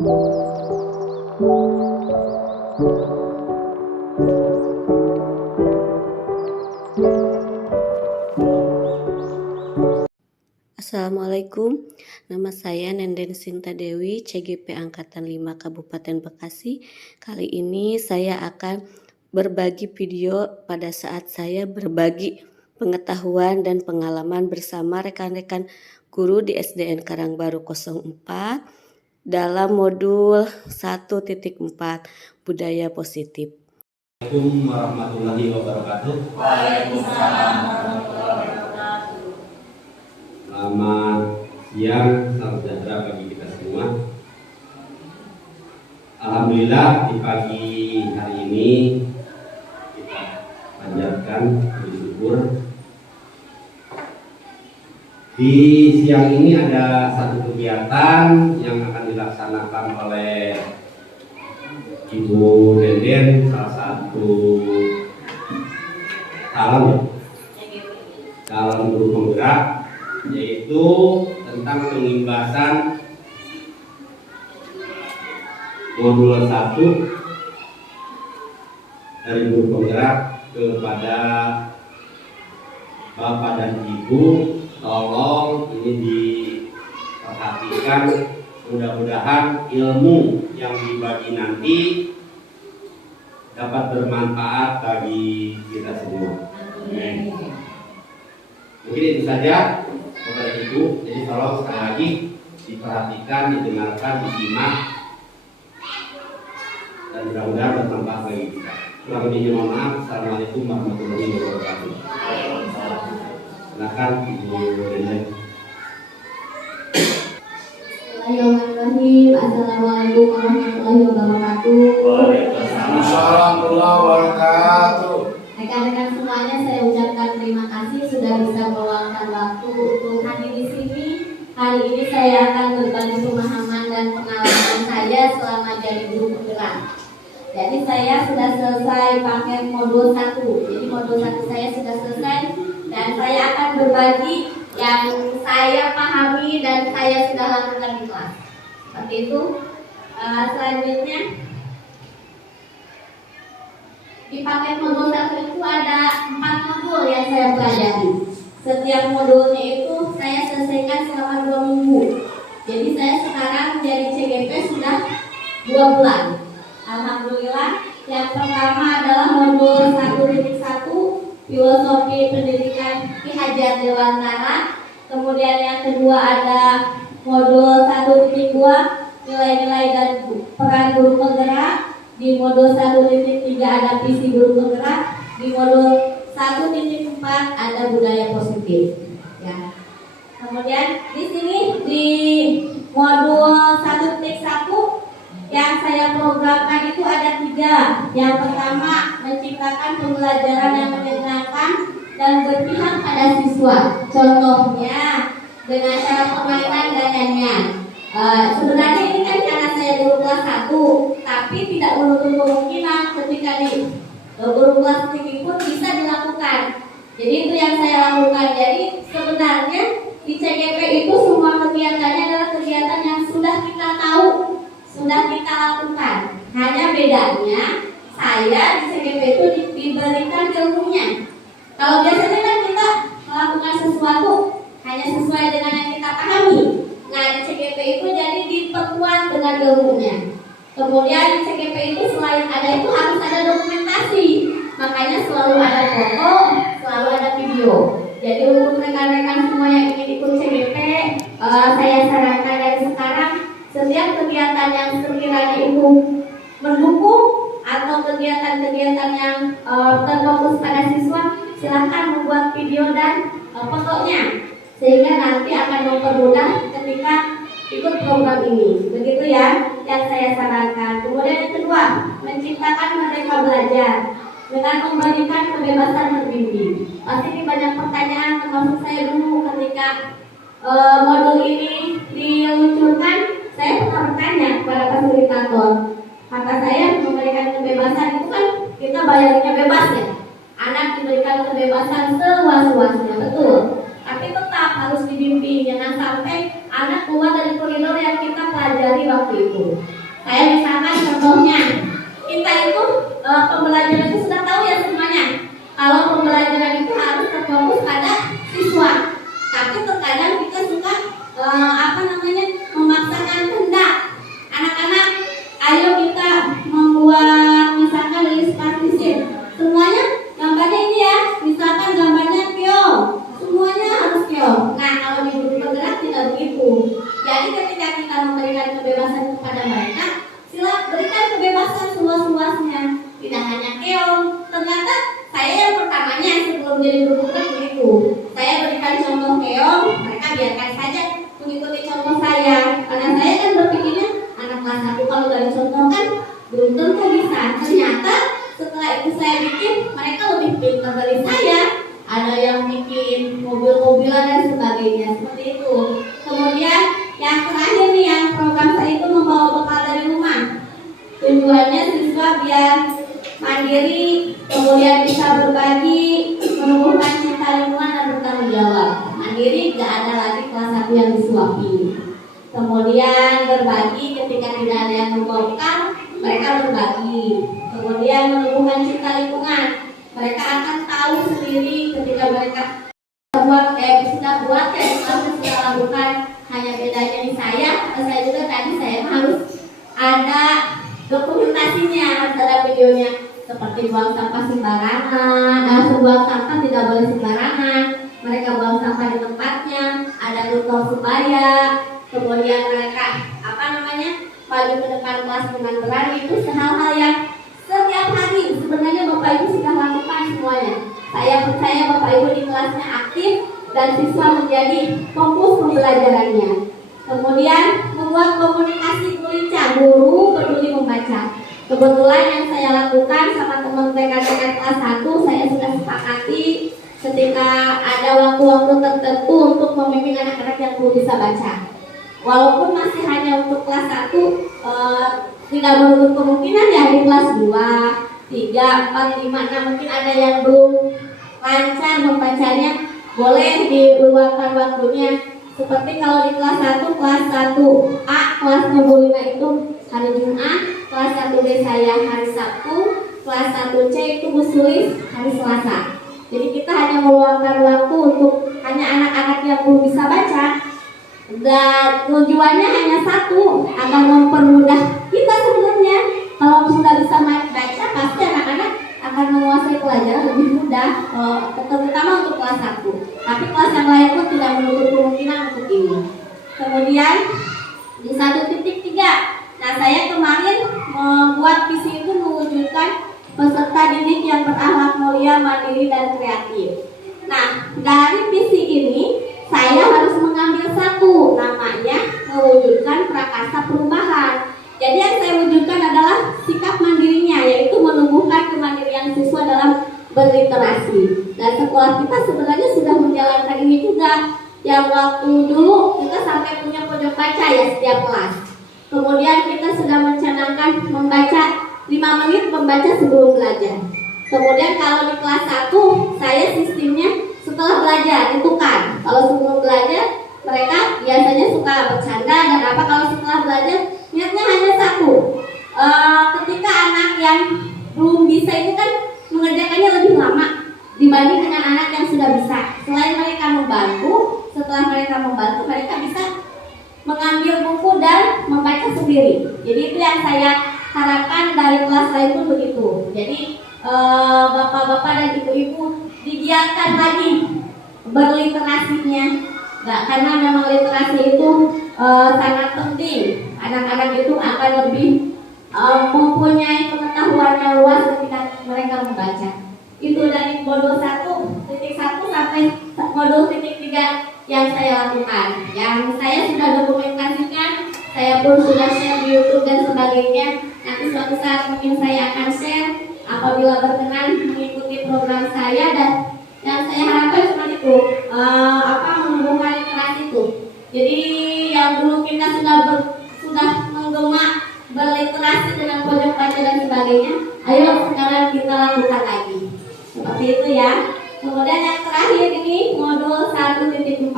Assalamualaikum, nama saya Nenden Sinta Dewi, CGP Angkatan 5 Kabupaten Bekasi. Kali ini saya akan berbagi video pada saat saya berbagi pengetahuan dan pengalaman bersama rekan-rekan guru di SDN Karangbaru 04 dalam modul 1.4 Budaya Positif. Assalamualaikum warahmatullahi wabarakatuh. Waalaikumsalam warahmatullahi wabarakatuh. Selamat siang, salam sejahtera bagi kita semua. Alhamdulillah di pagi hari ini kita panjatkan puji syukur. Di siang ini ada satu kegiatan yang akan dilaksanakan oleh Ibu Denden, salah satu calon guru penggerak, yaitu tentang pengimbasan modul 1 dari guru penggerak kepada Bapak dan Ibu. Tolong ini diperhatikan, mudah-mudahan ilmu yang dibagi nanti dapat bermanfaat bagi kita semua. Mungkin itu saja Bapak Ibu. Jadi tolong sekali lagi diperhatikan, didengarkan, disimak, dan mudah-mudahan bermanfaat bagi kita. Kurang lebihnya mohon maaf. Assalamualaikum warahmatullahi wabarakatuh. Silakan Ibu Denden. Assalamualaikum warahmatullahi wabarakatuh. Waalaikumsalam warahmatullahi wabarakatuh. Rekan-rekan semuanya, saya ucapkan terima kasih sudah bisa meluangkan waktu untuk hadir di sini. Hari ini saya akan berbagi pemahaman dan pengalaman saya selama jadi guru penggerak. Jadi saya sudah selesai paket modul 1. Jadi modul 1 saya sudah selesai dan saya akan berbagi yang saya pahami dan saya sudah lakukan di kelas. Seperti itu. Selanjutnya di paket modul 1 itu ada 4 modul yang saya pelajari. Setiap modulnya itu saya selesaikan selama 2 minggu. Jadi saya sekarang menjadi CGP sudah 2 bulan. Alhamdulillah. Yang pertama adalah modul 1.1 Filosofi Pendidikan Ki Hajar Dewantara. Kemudian yang kedua ada modul 1.2 Nilai-nilai dan peran guru penggerak. Di modul 1.3 ada visi guru penggerak. Di modul 1.4 ada budaya positif. Ya. Kemudian di sini di modul 1.1 yang saya programkan itu ada 3. Yang pertama, menciptakan pembelajaran yang menyenangkan dan berpihak pada siswa. Contohnya dengan cara permainan dan nyanyian. Sebenarnya ini kan karena saya guru kelas 1, tapi tidak menutup kemungkinan ketika di guru kelas tinggi pun bisa dilakukan. Jadi itu yang saya lakukan. Jadi sebenarnya di CGP itu semua kegiatannya adalah kegiatan yang sudah kita tahu, sudah kita lakukan. Hanya bedanya saya di CGP itu diberikan ilmunya. Kalau biasanya kan kita melakukan sesuatu hanya sesuai dengan yang kita pahami. Nah di CGP itu jadi diperkuat dengan ilmunya. Kemudian di CGP itu selain ada itu harus ada dokumentasi. Makanya selalu ada foto, selalu ada video. Jadi untuk rekan-rekan semua yang ingin ikut CGP, saya sarankan dari sekarang setiap kegiatan yang sekiranya itu mendukung atau kegiatan-kegiatan yang terfokus pada siswa, silahkan membuat video dan fotonya sehingga nanti akan mempermudah ketika ikut program ini. Begitu ya yang saya sarankan. Kemudian yang kedua, menciptakan merdeka belajar dengan memberikan kebebasan berbimbing. Pasti ini banyak pertanyaan, termasuk saya dulu ketika modul ini diluncurkan. Saya pernah bertanya kepada fasilitator. Kata saya, memberikan kebebasan itu kan kita bayarnya bebas ya. Anak diberikan kebebasan seluas-luasnya, betul. Tapi tetap harus dibimbing, jangan sampai anak keluar dari koridor yang kita pelajari waktu itu. Kayak misalkan contohnya, kita itu pembelajaran itu sudah tahu ya semuanya. Kalau pembelajaran itu harus terfokus pada siswa. Tapi terkadang kita suka memaksakan kehendak anak-anak. Ayo kita membuat misalkan list partition. Semuanya gambarnya ini ya, misalkan gambarnya keong. Semuanya harus keong. Nah, kalau di buku penggerak tidak begitu. Jadi ketika kita memberikan kebebasan kepada mereka, sila berikan kebebasan seluas-luasnya. Tidak hanya keong. Ternyata saya yang pertamanya sebelum jadi guru penggerak begitu. Saya berikan contoh keong, mereka biarkan saja mengikuti contoh saya. Karena saya kan berpikirnya anak kelas 1 kalau dari contoh kan belum tentu bisa. Ternyata setelah itu saya bikin, mereka lebih pintar dari saya. Ada yang bikin mobil-mobilan dan sebagainya, seperti itu. Kemudian yang terakhir nih, yang program saya itu membawa bekal dari rumah. Tujuannya siswa biar mandiri, kemudian bisa berbagi, menumbuhkan cinta lingkungan dan bertanggung jawab. Mandiri, gak ada lagi kelas 1 yang disuapi. Kemudian berbagi ketika tidak ada yang membawa bekal, mereka berbagi. Kemudian menumbuhkan cinta lingkungan, mereka akan tahu sendiri ketika mereka sudah buat kayak sudah lakukan. Hanya bedanya di saya juga tadi saya harus ada dokumentasinya, ada videonya, seperti buang sampah sembarangan. Buang sampah tidak boleh sembarangan, mereka buang sampah di tempatnya, ada tutor supaya. Kemudian mereka maju ke depan kelas dengan berani. Itu hal-hal yang setiap hari sebenarnya Bapak Ibu sudah lakukan semuanya. Saya percaya Bapak Ibu di kelasnya aktif dan siswa menjadi fokus pembelajarannya. Kemudian membuat komunikasi lincah, guru peduli membaca. Kebetulan yang saya lakukan sama teman TK kelas 1, saya sudah sepakati ketika ada waktu-waktu tertentu untuk membimbing anak-anak yang belum bisa baca. Walaupun masih hanya untuk kelas 1, tidak menutup kemungkinan ya di kelas 2, 3, 4, 5, 6 mungkin ada yang belum lancar membacanya, boleh diluangkan waktunya. Seperti kalau di kelas 1, kelas 1A, kelasnya Bu Lina itu hari Jumat, kelas 1B saya hari Sabtu, kelas 1C itu Bu Sulis hari Selasa. Jadi kita hanya meluangkan waktu untuk hanya anak-anak yang belum bisa baca. Dan tujuannya hanya satu, agar mempermudah kita sebenarnya. Kalau sudah bisa baca, pasti anak-anak akan menguasai pelajaran lebih mudah, terutama untuk kelas 1. Tapi kelas yang lain pun tidak menutup kemungkinan untuk ini. Kemudian di 1.3, nah saya kemarin membuat visi itu mewujudkan peserta didik yang berakhlak mulia, mandiri dan kreatif. Nah, dari visi ini saya harus mengambil satu, namanya mewujudkan prakarsa perubahan. Jadi yang saya wujudkan adalah sikap mandirinya, yaitu menumbuhkan kemandirian siswa dalam berliterasi. Dan sekolah kita sebenarnya sudah menjalankan ini juga. Yang waktu dulu kita sampai punya pojok baca ya setiap kelas. Kemudian kita sudah mencanangkan membaca 5 menit membaca sebelum belajar. Kemudian kalau di kelas 1 saya sistemnya setelah belajar ditukar. Kalau sebelum belajar mereka biasanya suka bercanda dan apa, kalau setelah belajar niatnya hanya satu. Ketika anak yang belum bisa itu kan mengerjakannya lebih lama dibanding dengan anak yang sudah bisa. Selain mereka membantu, setelah mereka membantu, mereka bisa mengambil buku dan membaca sendiri. Jadi itu yang saya harapkan dari kelas lain pun begitu. Jadi bapak-bapak dan ibu-ibu digiatkan lagi berliterasinya. Karena memang literasi itu sangat penting. Anak-anak itu akan lebih mempunyai pengetahuan yang luas ketika mereka membaca. Itu dari modul 1.1 sampai modul 3 yang saya lakukan. Yang saya sudah dokumentasikan, saya pun sudah share di YouTube dan sebagainya. Nanti suatu saat mungkin saya akan share apabila berkenan mengikuti program saya. Dan yang saya harapkan cuma itu, menumbuhkan literasi itu. Jadi yang dulu kita sudah menggema berliterasi dengan pojok baca dan sebagainya, ayo sekarang kita lakukan lagi. Seperti itu ya. Kemudian yang terakhir ini modul 1.4.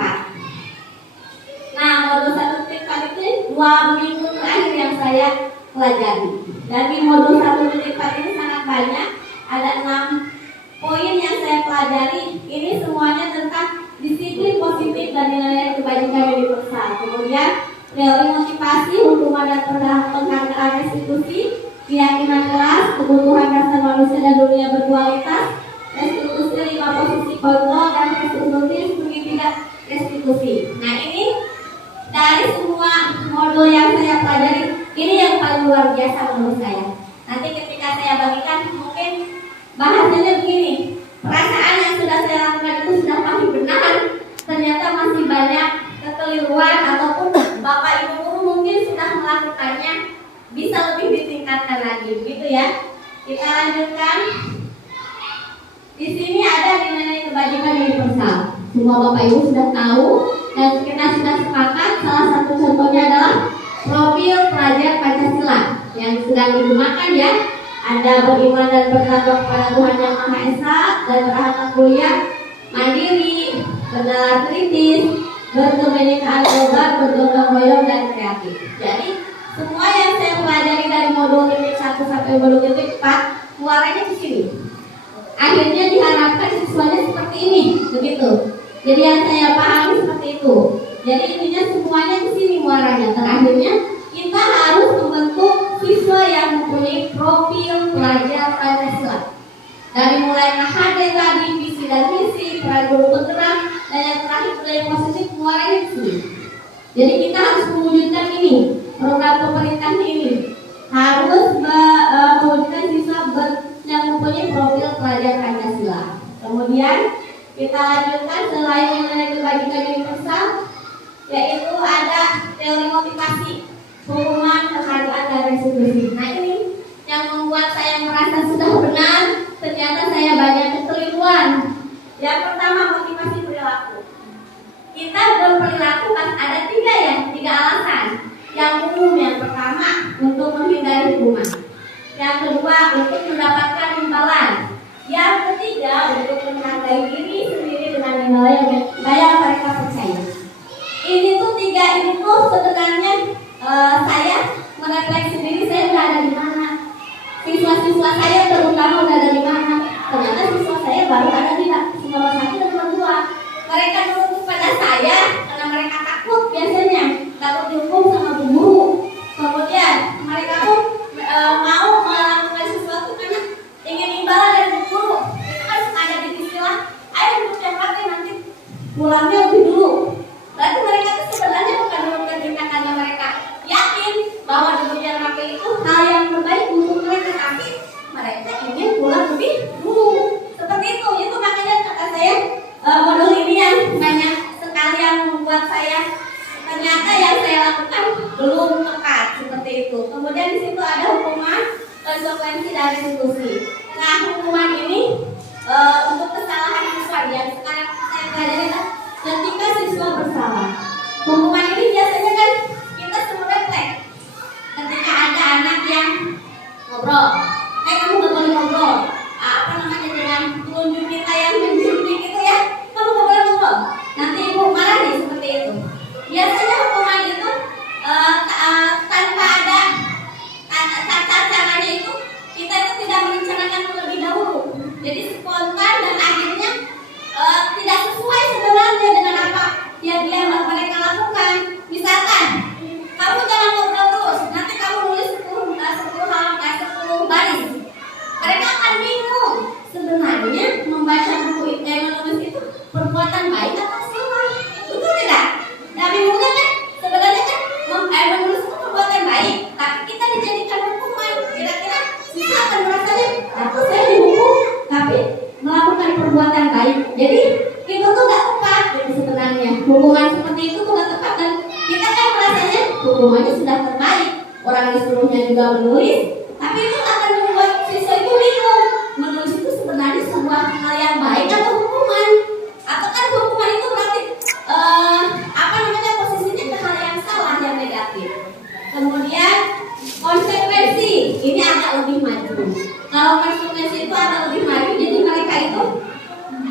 Nah, modul 1.4 itu 2 minggu terakhir yang saya pelajari. Dan di modul 1-4 ini sangat banyak, ada 6 poin yang saya pelajari. Ini semuanya tentang disiplin positif dan nilai kebajikan universal. Kemudian teori motivasi, hukuman dan penghargaan restitusi, keyakinan kelas, kebutuhan dasar manusia dan dunia berkualitas, restitusi 5 posisi kontrol, dan restitusi segitiga restitusi. Nah, ini dari semua modul yang saya pelajari, ini yang paling luar biasa menurut saya. Nanti ketika saya bagikan, mungkin bahasanya begini, perasaan yang sudah saya lakukan itu sudah pasti benar, ternyata masih banyak kekeliruan, ataupun Bapak Ibu guru mungkin sudah melakukannya, bisa lebih ditingkatkan lagi, gitu ya. Kita lanjutkan. Di sini ada nilai kebajikan universal. Semua Bapak Ibu sudah tahu dan kita sudah sepakat. Salah satu contohnya adalah profil pelajar Pancasila yang sedang digunakan ya. Ada beriman dan bertakwa kepada Tuhan Yang Maha Esa, dan berakhlak mulia, mandiri, bernalar kritis, berkebinekaan global, bergotong royong, dan kreatif. Jadi semua yang saya pelajari dari modul titik 1 sampai modul titik 4, muaranya di sini. Akhirnya diharapkan siswanya seperti ini, begitu. Jadi yang saya pahami seperti itu. Jadi intinya semuanya di sini muaranya. Terakhirnya kita harus membentuk siswa yang mempunyai profil pelajar Pancasila. Dari mulai KHD tadi, visi dan misi, peran guru penggerak, dan yang terakhir budaya positif, muaranya di sini. Jadi kita harus mewujudkan ini, program pemerintah ini harus mewujudkan siswa yang mempunyai profil pelajar Pancasila. Kemudian kita lanjutkan selain mengenai kebajikan universal, yaitu ada teori motivasi, hukuman, penghargaan, dan restitusi. Nah, ini yang membuat saya merasa sudah benar, ternyata saya banyak kekeliruan. Yang pertama, motivasi perilaku. Kita berperilaku kan ada 3 alasan. Yang umum, yang pertama untuk menghindari hukuman, yang kedua untuk mendapatkan imbalan, yang ketiga untuk menghargai diri sendiri dengan nilai yang mereka percaya. Ini tuh 3 ini tuh sebenarnya saya merefleksi diri, saya udah ada di mana, siswa-siswa saya terutama udah ada di mana. Ternyata siswa saya baru ada di nomor 1 dan nomor 2. Mereka menurut pada saya karena mereka takut, biasanya takut dihukum sama bu guru. Kemudian mereka pun mau melakukan sesuatu karena ingin imbalan dari bu guru. Itu kan ada di istilah, ayo duduk yang rapi nanti pulangnya lebih dulu. Berarti mereka itu sebenarnya bukan menurunkan tindakannya, mereka yakin bahwa duduk yang rapi itu hal yang terbaik untuk mereka, tapi mereka ingin pulang lebih dulu. Seperti itu makanya kata saya modul ini yang banyak sekali yang membuat saya ternyata yang saya lakukan belum tepat seperti itu. Kemudian di situ ada hukuman, konsekuensi, dan restitusi. Nah, hukuman ini untuk kesalahan siswa yang sekarang saya pelajari ketika siswa bersalah. Hukuman ini biasanya kan kita semua refleks. Ketika ada anak yang ngobrol, kamu gak boleh ngobrol. Dengan telunjuk kita yang menjunjung itu ya, kamu gak boleh ngobrol. Nanti ibu marah nih seperti itu. Biasanya hukuman itu tanpa ada caranya itu, kita itu tidak merencanakan terlebih dahulu. Jadi spontan dan akhirnya tidak sesuai sebenarnya dengan apa yang mereka lakukan. Misalkan kamu jangan ngobrol terus, nanti kamu nulis 10 baris. Mereka akan bingung sebenarnya membaca buku itu, menulis itu perbuatan baik atau salah. Betul tidak? Nah, bingungnya kan sebenarnya kan menulis itu perbuatan baik, tapi kita dijadikan hukuman. Kira-kira kita akan merasanya, aku saya dihukum tapi melakukan perbuatan baik. Jadi itu tuh gak tepat gitu sebenarnya. Hukuman seperti itu tuh gak tepat, dan kita kan merasanya hukumannya sudah terbaik. Orang disuruhnya juga menulis, tapi itu akan membuat siswa itu bingung. Menulis itu sebenarnya sebuah hal yang baik atau hukuman? Atau kan hukuman itu berarti posisinya ke hal yang salah, yang negatif. Kemudian konsekuensi ini agak lebih maju. Kalau konsekuensi itu agak lebih maju, jadi mereka itu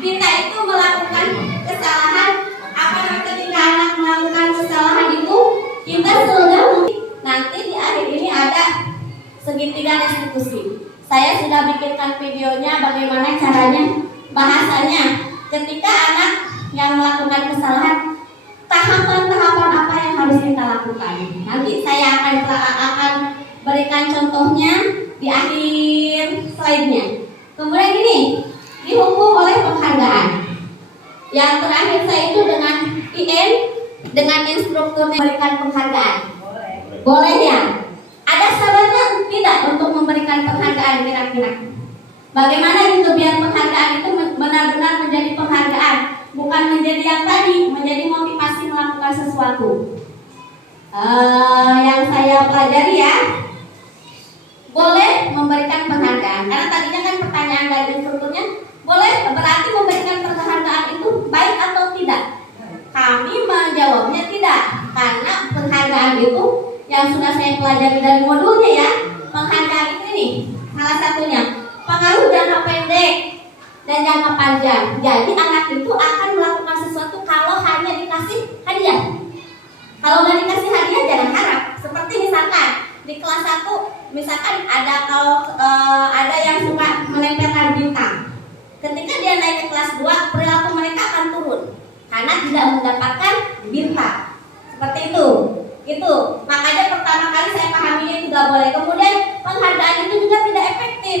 kita itu melakukan kesalahan, ketika anak melakukan kesalahan itu kita sudah nanti di akhir ini ada segitiga restitusi. Saya sudah bikinkan videonya bagaimana caranya, bahasanya ketika anak yang melakukan kesalahan, tahapan-tahapan apa yang harus kita lakukan. Nanti saya akan berikan contohnya di akhir slide-nya. Kemudian ini dihukum oleh penghargaan. Yang terakhir saya itu dengan IN, dengan instrukturnya memberikan penghargaan. Boleh ya? Ada syaratnya tidak untuk memberikan penghargaan kira-kira? Bagaimana gitu biar penghargaan itu benar-benar menjadi penghargaan, bukan menjadi yang tadi, menjadi motivasi melakukan sesuatu. Yang saya pelajari ya, boleh memberikan penghargaan. Karena tadinya kan pertanyaan dari instrukturnya, boleh berarti memberikan penghargaan itu baik atau tidak? Kami menjawabnya tidak, karena penghargaan itu yang sudah saya pelajari dari modulnya ya, penghargaan itu nih salah satunya pengaruh jangka pendek dan jangka panjang. Jadi anak itu akan melakukan sesuatu kalau hanya dikasih hadiah. Kalau nggak dikasih hadiah jangan harap. Seperti misalkan di kelas 1 misalkan ada yang suka menempelkan bintang. Ketika dia naik ke kelas 2, perilaku mereka akan turun karena tidak mendapatkan bintang. Seperti itu. Itu makanya pertama kali saya pahaminya itu tidak boleh. Kemudian penghargaan itu juga tidak efektif.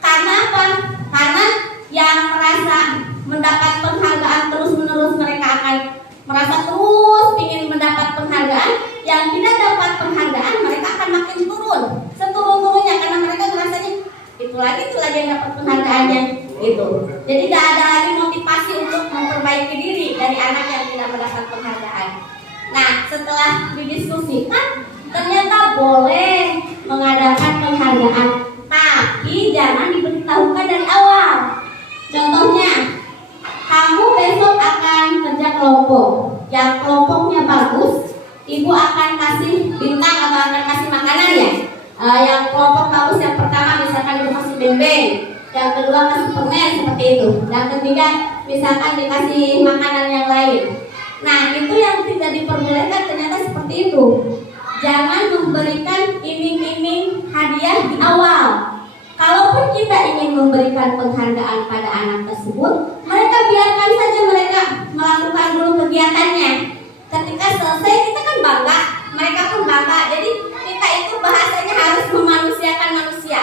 Karena apa? Karena yang merasa mendapat penghargaan terus-menerus mereka akan merasa terus ingin mendapat penghargaan. Yang tidak dapat penghargaan mereka akan makin turun, seturun-turunnya, karena mereka merasanya itu lagi yang dapat penghargaannya gitu. Jadi tidak ada lagi motivasi untuk memperbaiki diri dari anak yang tidak mendapat penghargaan. Nah, setelah didiskusikan ternyata boleh mengadakan penghargaan, tapi jangan diberitahukan dari awal. Contohnya, kamu besok akan kerja kelompok, yang kelompoknya bagus, ibu akan kasih bintang atau akan kasih makanan ya. Yang kelompok bagus yang pertama misalkan ibu kasih bembeng, yang kedua kasih permen seperti itu, dan ketiga misalkan dikasih makanan yang lain. Nah, itu yang tidak diperbolehkan ternyata seperti itu. Jangan memberikan iming-iming hadiah di awal. Kalaupun kita ingin memberikan penghargaan pada anak tersebut, mereka biarkan saja mereka melakukan dulu kegiatannya. Ketika selesai kita kan bangga, mereka pun bangga. Jadi kita itu bahasanya harus memanusiakan manusia.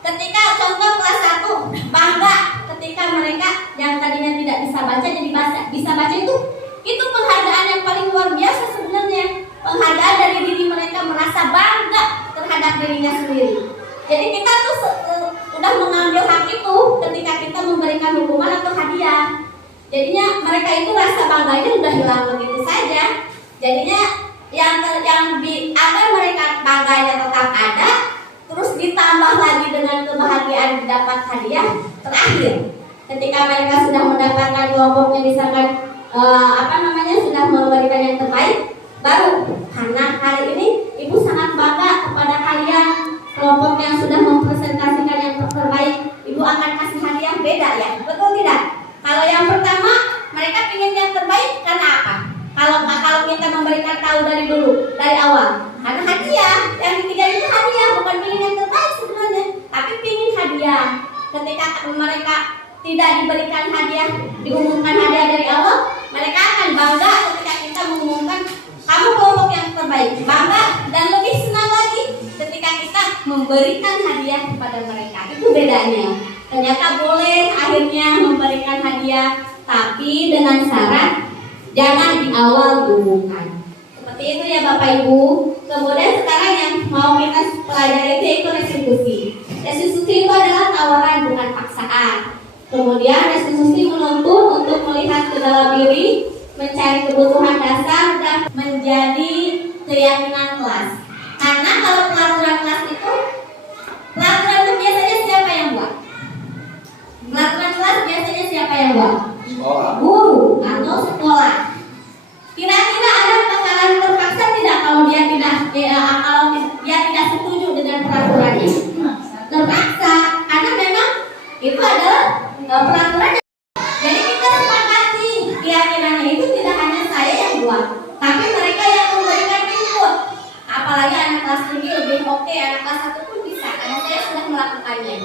Ketika contoh kelas 1 bangga ketika mereka yang tadinya tidak bisa baca jadi bisa baca itu penghargaan yang paling luar biasa sebenarnya. Penghargaan dari diri mereka merasa bangga terhadap dirinya sendiri. Jadi kita tuh udah mengambil hak itu ketika kita memberikan hukuman atau hadiah. Jadinya mereka itu rasa bangganya udah hilang begitu saja. Jadinya yang agar mereka bangganya tetap ada, terus ditambah lagi dengan kebahagiaan dapat hadiah. Terakhir, ketika mereka sudah mendapatkan kelompoknya misalkan sudah memberikan yang terbaik, baru karena hari ini ibu sangat bangga kepada kalian, kelompok yang sudah mempresentasikan yang terbaik, ibu akan kasih hadiah. Beda ya, betul tidak? Kalau yang pertama mereka ingin yang terbaik karena apa? Kalau kita memberikan tahu dari dulu, dari awal, karena hadiah. Yang ketiga itu hadiah, bukan pilih yang terbaik sebenarnya, tapi pilih hadiah. Ketika mereka tidak diberikan hadiah, diumumkan hadiah dari awal, mereka akan bangga ketika kita mengumumkan kamu kelompok yang terbaik, bangga dan lebih senang lagi ketika kita memberikan hadiah kepada mereka. Itu bedanya. Ternyata boleh akhirnya memberikan hadiah, tapi dengan syarat jangan di awal diumumkan. Seperti itu ya Bapak Ibu. Kemudian sekarang yang mau kita pelajari itu restitusi. Restitusi itu adalah tawaran bukan paksaan. Kemudian restitusi menuntun untuk melihat ke dalam diri, mencari kebutuhan dasar dan menjadi keyakinan kelas. Karena kalau peraturan kelas itu biasanya siapa yang buat? Peraturan kelas biasanya siapa yang buat? Guru atau sekolah. Kira-kira ada bakalan terpaksa tidak kalau dia tidak setuju dengan peraturannya? Terpaksa, karena memang itu adalah peraturan. Jadi kita sepakati keyakinannya itu tidak hanya saya yang buat, tapi mereka yang memberikan input. Apalagi anak kelas tinggi lebih oke, anak kelas 1 pun bisa, karena saya sudah melakukannya.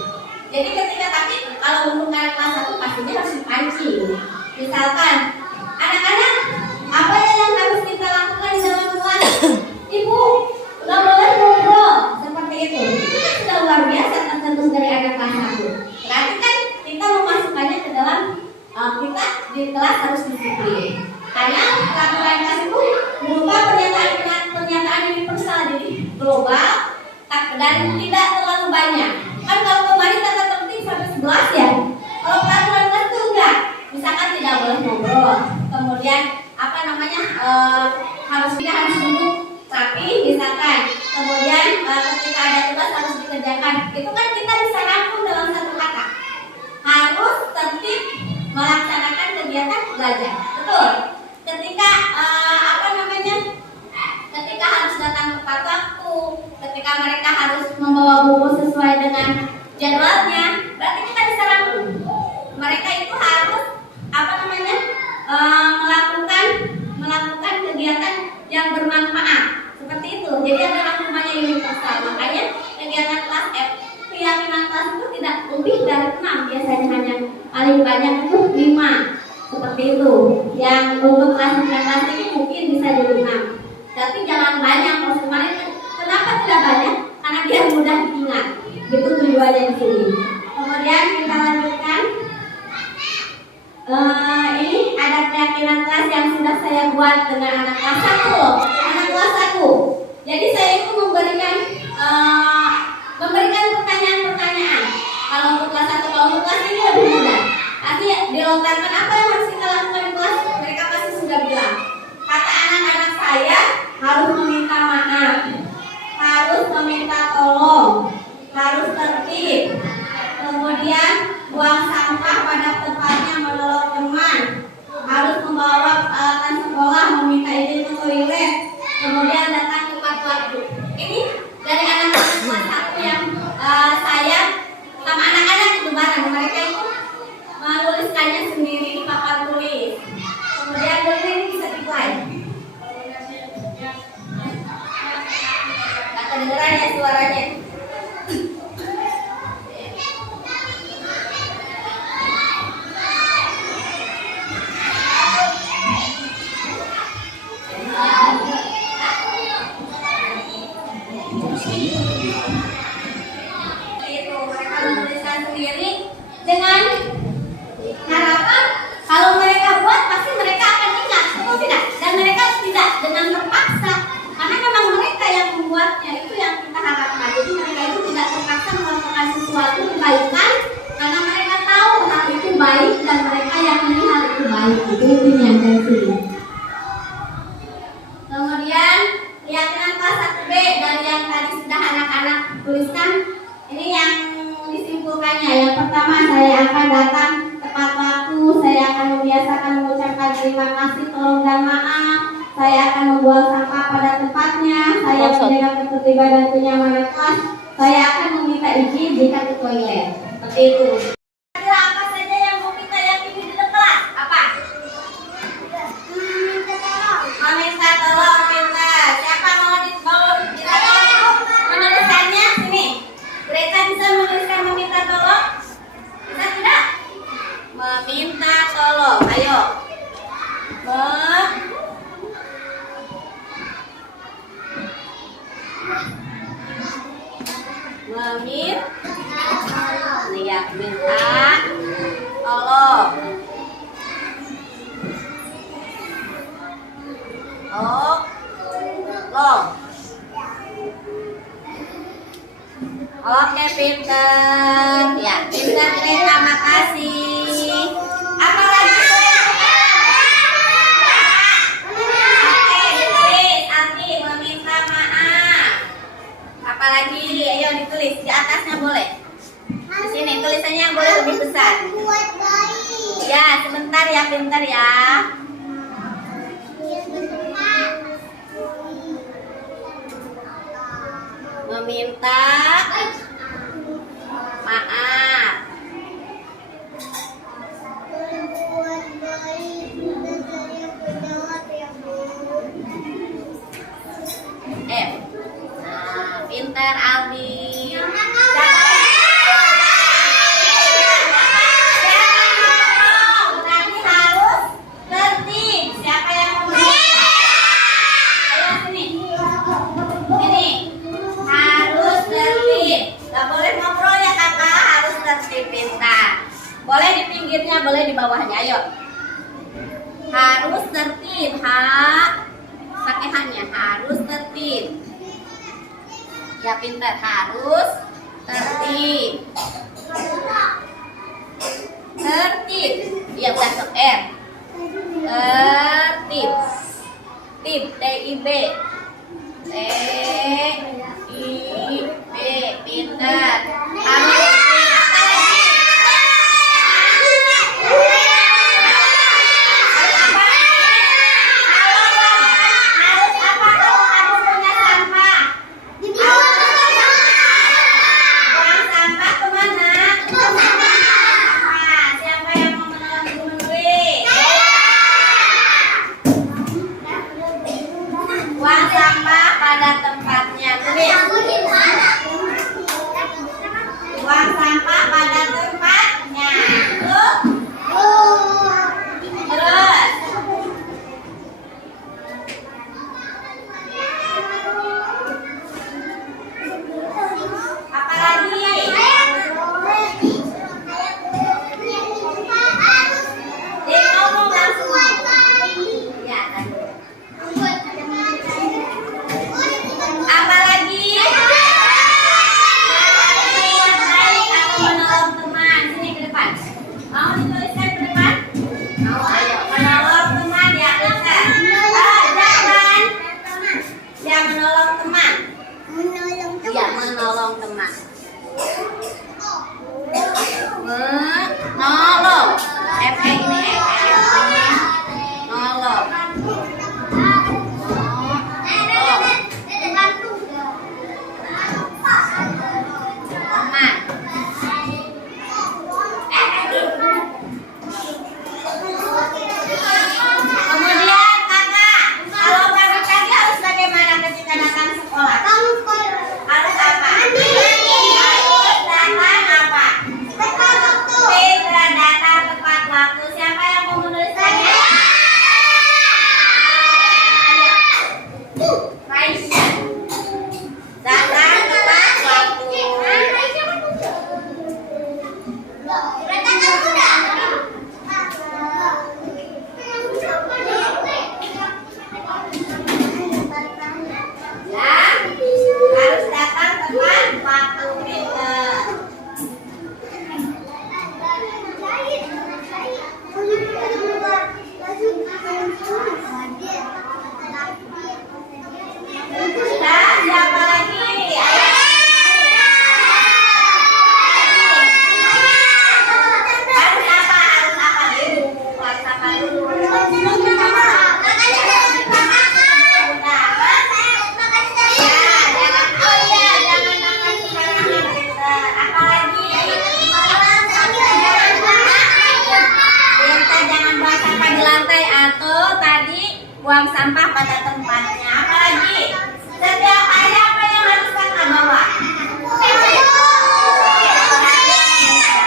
Jadi ketika tapi kalau untuk anak kelas 1 pastinya harus dipancing. Misalkan, anak-anak, apa yang harus kita lakukan di dalam kelas? Ibu, nggak boleh ngobrol seperti itu. Itu kan sudah luar biasa tertentu dari anak kelas 1. Berarti kan kita memasukkannya ke dalam kita di kelas harus disiplin. Karena peraturan kelas itu berupa pernyataan universal, jadi global dan tidak terlalu banyak. Kan kalau kemarin tata tertib sampai 11 ya. Kalau peraturan kelas itu enggak. Misalkan tidak boleh ngobrol. Kemudian harus duduk rapi misalkan. Kemudian ketika ada tugas harus dikerjakan. Itu kan kita bisa rangkum dalam satu kata. Harus tertib melaksanakan kegiatan belajar. Betul. Ketika ketika harus datang tepat waktu, ketika mereka harus membawa buku sesuai dengan jadwalnya, berarti kita bisa rangkum. Mereka itu harus melakukan kegiatan yang bermanfaat seperti itu. Jadi ada rangkumannya universal. Makanya kegiatan kelas keyakinan kelas itu tidak lebih dari 6, biasanya hanya paling banyak itu 5 seperti itu. Yang untuk kelas 9 ini mungkin bisa jadi 6. Tapi jangan banyak. Kalau kemarin kenapa tidak banyak? Karena biar mudah diingat. Itu tujuannya di sini. Kemudian kita lanjutkan. Ini ada keyakinan kelas yang sudah saya buat dengan anak kelas 1. Anak kelas 1. Jadi saya itu memberikan pertanyaan-pertanyaan. Kalau untuk kelas 1, kalau untuk kelas ini lebih mudah. Nanti dilontarkan apa yang harus kita lakukan di kelas, mereka pasti sudah bilang. Kata anak-anak saya harus meminta maaf, harus meminta tolong, harus tertib, kemudian buang sampah pada tempatnya, menolong teman, harus membawa peralatan sekolah, meminta izin ke toilet, kemudian datang tepat waktu. Ini dari anak-anak kelas 1 yang saya sama anak-anak itu bareng. Mereka itu menuliskannya sendiri di papan tulis. Kemudian ini bisa dibuat. Gak kedengeran ya suaranya. Itu mereka menuliskan sendiri dengan harapan kalau mereka buat pasti mereka akan ingat, betul tidak? Dan mereka tidak dengan terpaksa, karena memang mereka yang membuatnya, itu yang kita harapkan. Jadi mereka itu tidak terpaksa melakukan sesuatu kebaikan karena mereka tahu hal itu baik dan mereka yakini hal itu baik. Itu intinya dari sini. Kemudian keyakinan kelas 1B dari yang tadi sudah anak-anak tuliskan, ini yang disimpulkannya. Yang pertama, saya akan datang tepat waktu, saya akan membiasakan mengucapkan terima kasih, tolong dan maaf, saya akan membuang sampah pada tempatnya, saya menjaga ketertiban dan kenyamanan kelas, saya akan meminta izin jika ke toilet. Seperti itu. Apa saja yang mau kita yakini di kelas? Apa? Meminta tolong, minta. Siapa mau menuliskannya? Sini. Mereka bisa menuliskan meminta tolong? Bisa tidak? Meminta tolong. Ayo. Minta tolong. Oke, pinter. Ya, pinter. Terima kasih. Apa lagi? Oke, ditulis. Arti meminta maaf. Apa lagi? Ayo ditulis. Di atasnya boleh. Di sini tulisannya yang boleh lebih besar. Ya, sebentar ya, pinter ya. Meminta maaf. Nah, pintar Aldi. pinggirnya, boleh di bawahnya. Ayo. Harus tertib, pakai hanya harus tertib. Ya pintar, harus tertib. Tertib. Ya masuk R. Tertib. Tib, T-I-B. T-I-B, pintar. Harus buang sampah pada tempatnya. Apalagi setiap hari apa yang harus kakak bawa?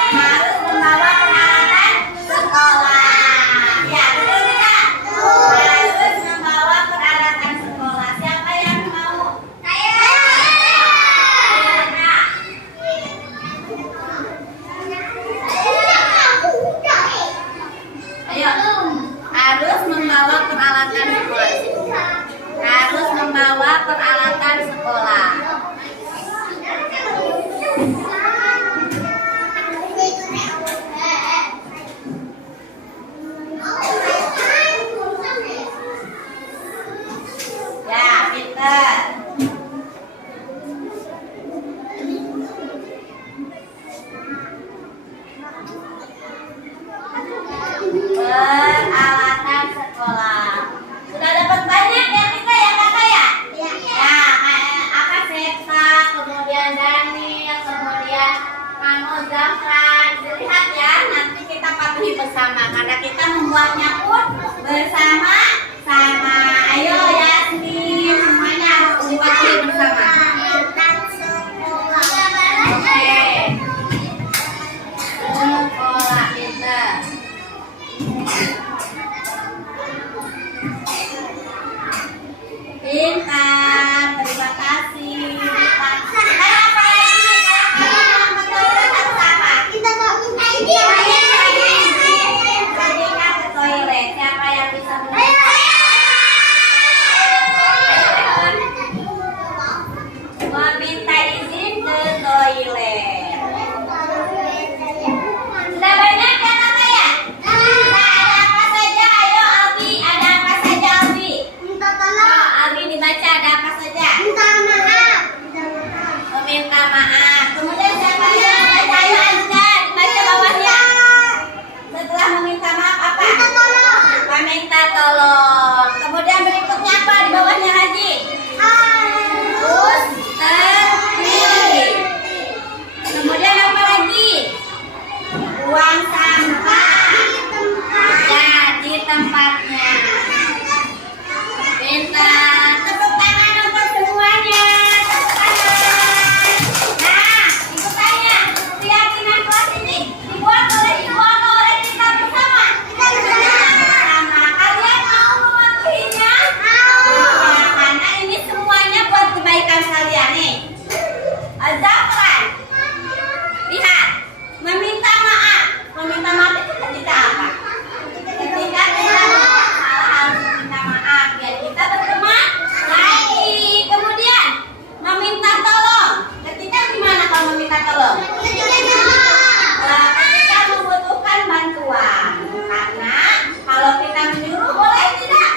Harus membawa peralatan sekolah. Ya, betul tidak? Harus membawa peralatan sekolah. Siapa yang mau? Saya. Ayo. Harus membawa peralatan sekolah. Harus membawa peralatan sekolah. Ya, pintar. Peralatan sekolah. Sudah dapat banyak ya kita ya kakak ya? Ya, kayak apa Seta, kemudian Daniel, kemudian Mano Zafran. Lihat ya, nanti kita patuhi bersama karena kita membuatnya pun bersama-sama. Ayo Yasmin, semuanya harus dipatuhi bersama. Oke. Sekolah pintar. Pintar, terima kasih. Apa lagi? Kita mau minta ide. maaf. Kemudian siapa yang baca? Ayo Azka, baca bawahnya. Setelah meminta maaf apa? Meminta tolong. Kemudian berikutnya apa di bawahnya lagi? Terus tertib. Kemudian apa lagi? Buang sampah. Ya, di tempatnya. Minta tepuk tangan untuk semuanya. Tepuk tangan. Nah, itu tanya, keyakinan kelas ini dibuat oleh kita bersama. Bersama. Kalian mau mematuhinya? Ya, karena ini semuanya buat kebaikan kalian nih. Zafran, lihat, meminta maaf. Meminta maaf itu ketika apa? Ketika kita salah harus meminta maaf, biar kita berteman lagi. Kemudian meminta tolong. Ketika gimana kalau meminta tolong? Ketika membutuhkan bantuan. Karena kalau kita menyuruh boleh tidak?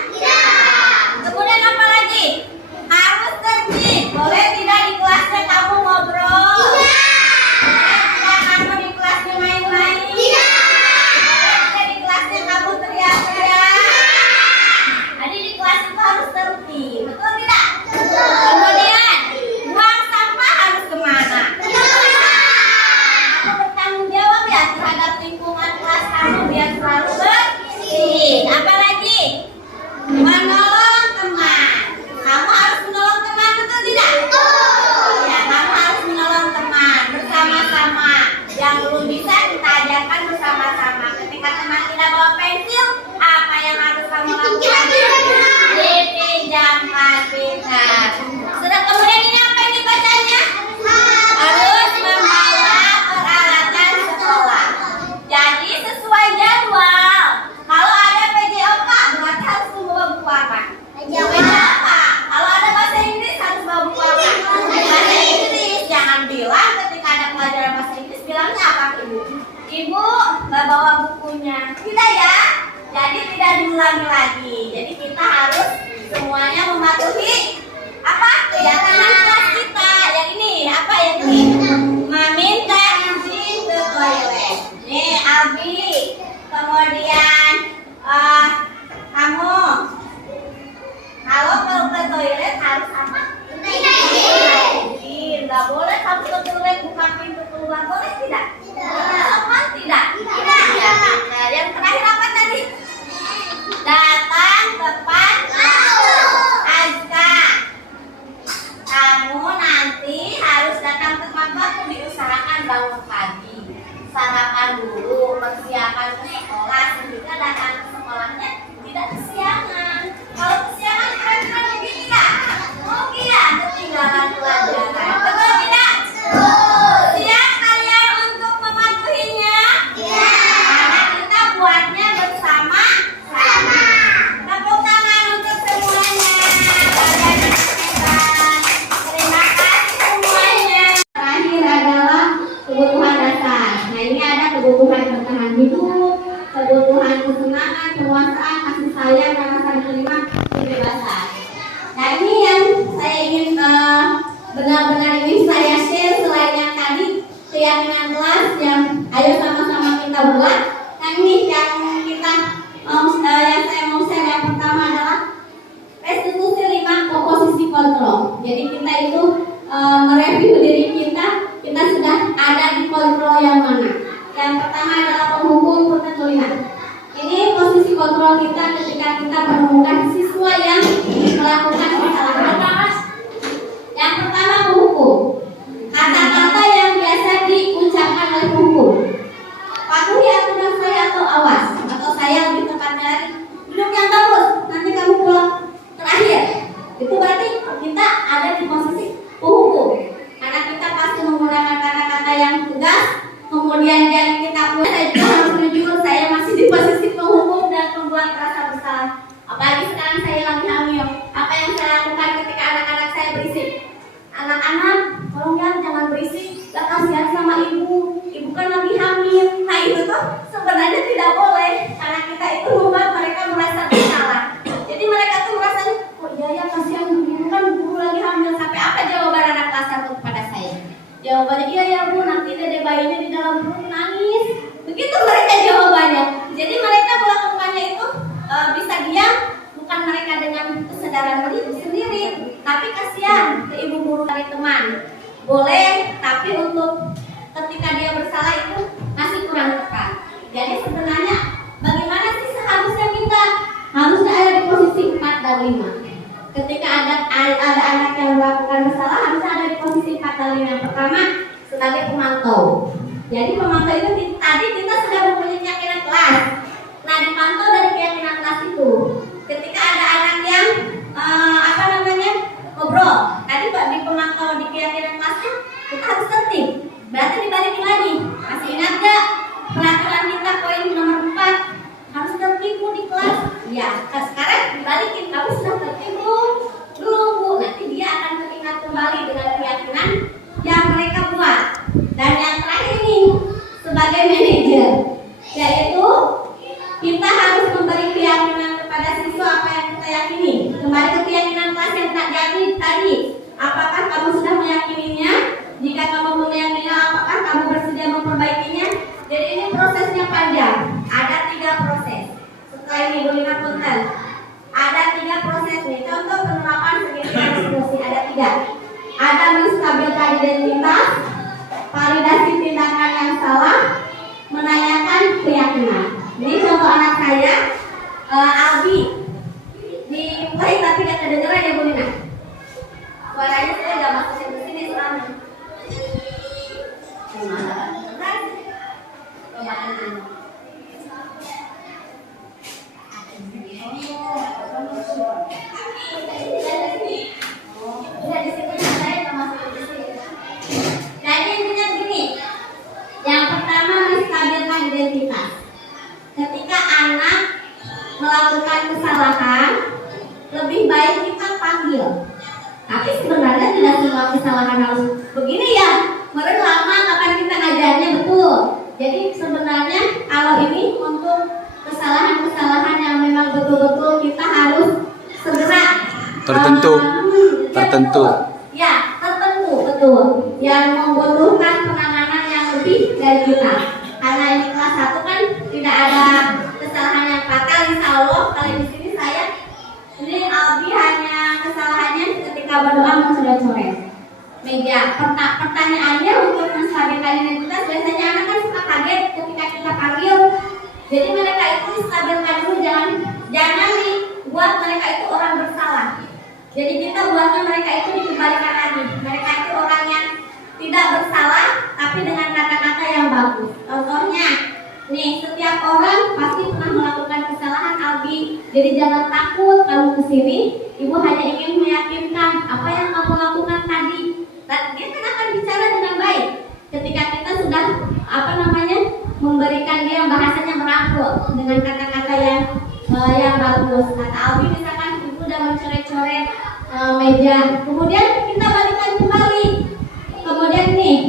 Kemudian apa lagi? Harus tertib. Boleh tidak di kelasnya kamu ngobrol? Tidak kamu di kelasnya main-main? Boleh di kelasnya kamu teriak-teriak? Jadi di kelas itu harus tertib, betul tidak? Kemudian buang sampah harus kemana? Kamu bertanggung jawab ya terhadap lingkungan kelas kamu biar selalu bersih. Apalagi menolong teman. Kamu harus menolong teman, betul tidak? Ya, kamu harus menolong teman bersama-sama. Yang belum bisa kita ajarkan bersama-sama. Ketika teman tidak bawa pensil, apa yang harus kamu lakukan? Dipinjamkan pintar. Sudah, kemudian ini apa ini bacanya? Harus membawa peralatan sekolah. Jadi sesuai jadwal. Kalau ada PJOK berarti harus membawa buku apa? PJOK. Kalau ada bahasa Inggris harus bawa buku apa? Bahasa Inggris. Jangan bilang ketika ada pelajaran bahasa Inggris bilangnya apa ibu? Ibu nggak bawa bukunya. Tidak ya. Jadi tidak diulangi lagi. Jadi kita harus semuanya mematuhi apa? Keyakinan kelas kita. Yang ini apa yang ini? Meminta izin ke toilet. Nih Abi. Kemudian kamu kalau ke toilet harus apa? Izin. Nggak boleh kamu ke toilet buka pintu keluar, boleh tidak? Apa tidak? Ya. Nah, yang terakhir apa tadi? Datang tepat waktu. Azka, kamu nanti harus datang tepat waktu. Diusahakan bangun pagi, sarapan dulu, persiapan ke sekolah sehingga datang ke sekolahnya tidak kesiangan. Kalau kesiangan kira-kira mungkin tidak? Mungkin ya, ketinggalan pelajaran. Betul tidak? Siap kalian untuk mematuhinya? Karena kita buatnya bersama-sama. Tepuk tangan untuk semuanya. Kalian hebat. Terima kasih semuanya. Terakhir adalah kebutuhan dasar. Nah, ini ada kebutuhan bertahan hidup, kebutuhan kesenangan, kekuasaan, kasih sayang, dan rasa diterima, kebebasan. Nah, ini yang saya ingin benar-benar ingin saya share selain yang tadi keyakinan kelas yang ayo sama-sama kita buat. Nah, ini yang kita yang saya mau share yang pertama adalah restitusi 5 komposisi kontrol. Jadi kita itu mereview diri kita sudah ada di kontrol yang mana. Yang pertama adalah penghukum pertentuan. Ini posisi kontrol kita ketika kita menemukan siswa yang melakukan kesalahan. Yang pertama penghukum. Kata-kata yang biasa diucapkan oleh penghukum. Patuhi aturan Jawabannya iya ya Bu, nanti dede bayinya di dalam perut nangis. Begitu mereka jawabannya. Jadi mereka melakukannya itu bisa diam, bukan mereka dengan kesadaran sendiri, tapi kasihan ke ibu guru dari teman. Boleh, tapi untuk ketika dia bersalah itu masih kurang tepat. Jadi sebenarnya bagaimana sih seharusnya kita? Harusnya ada di posisi 4 dan 5. Ketika ada anak yang melakukan bersalah, harusnya ada di posisi 4 dan 5. Yang pertama sebagai pemantau. Jadi pemantau itu tadi kita sudah mempunyai keyakinan kelas. Nah, dipantau dari keyakinan kelas itu. Ketika ada anak yang ngobrol, tadi di pemantau di keyakinan kelasnya kita harus tertib. Berarti dibalikin lagi. Masih ingat gak peraturan kita poin nomor 4? Harus tertib Bu di kelas. Ya, sekarang dibalikin, kamu sudah tertib belum Bu? Nanti dia akan teringat kembali dengan keyakinan yang mereka buat. Dan yang terakhir ini sebagai manajer, yaitu kita harus memberi keyakinan kepada siswa apa yang kita yakini. Kembali ke keyakinan kelas yang tak jadi tadi. Apakah kamu sudah meyakininya? Jika kamu meyakininya, apakah kamu bersedia memperbaikinya? Jadi ini prosesnya panjang. Ada 3 proses. Setelah ini boleh punten. Ada 3 proses nih. Contoh penerapan segitiga diskusi ada 3. Ada menstabilkan identitas, validasi tindakan yang salah, menanyakan keyakinan. Ini contoh anak saya, Albi. Dimulai tapi gak kedengeran ya Bu Nina. Suaranya saya gak masukin ke sini selama. Jadi intinya gini. Yang pertama menstabilkan identitas. Ketika anak melakukan kesalahan, lebih baik kita panggil. Tapi sebenarnya tidak semua kesalahan harus begini ya. Meren lama kapan kita ngajarnya betul. Jadi sebenarnya kalau ini untuk kesalahan-kesalahan yang memang betul-betul kita harus segera tertentu. Ya, tertentu betul. Yang membutuhkan penanganan yang lebih dari kita. Karena ini kelas 1 kan tidak ada kesalahan yang fatal, insya Allah. Kalau di sini saya ini Albi hanya kesalahannya ketika berdoa mencoret-coret meja. Pertanyaannya untuk menstabilkan identitas, biasanya anak kan suka kaget ketika kita panggil. Jadi mereka itu distabilkan dulu, jangan dibuat mereka itu orang bersalah. Jadi kita buatnya mereka itu dikembalikan lagi. Mereka itu orang yang tidak bersalah, tapi dengan kata-kata yang bagus. Contohnya, nih setiap orang pasti pernah melakukan kesalahan Albi. Jadi jangan takut kamu kesini. Ibu hanya ingin meyakinkan apa yang kamu lakukan tadi. Dan dia kan akan bicara dengan baik. Ketika kita sudah memberikan dia bahasanya merangkul dengan kata-kata yang bagus. Kata Albi misalkan ibu udah mencoret-coret meja, kemudian kita balikan kembali. Kemudian nih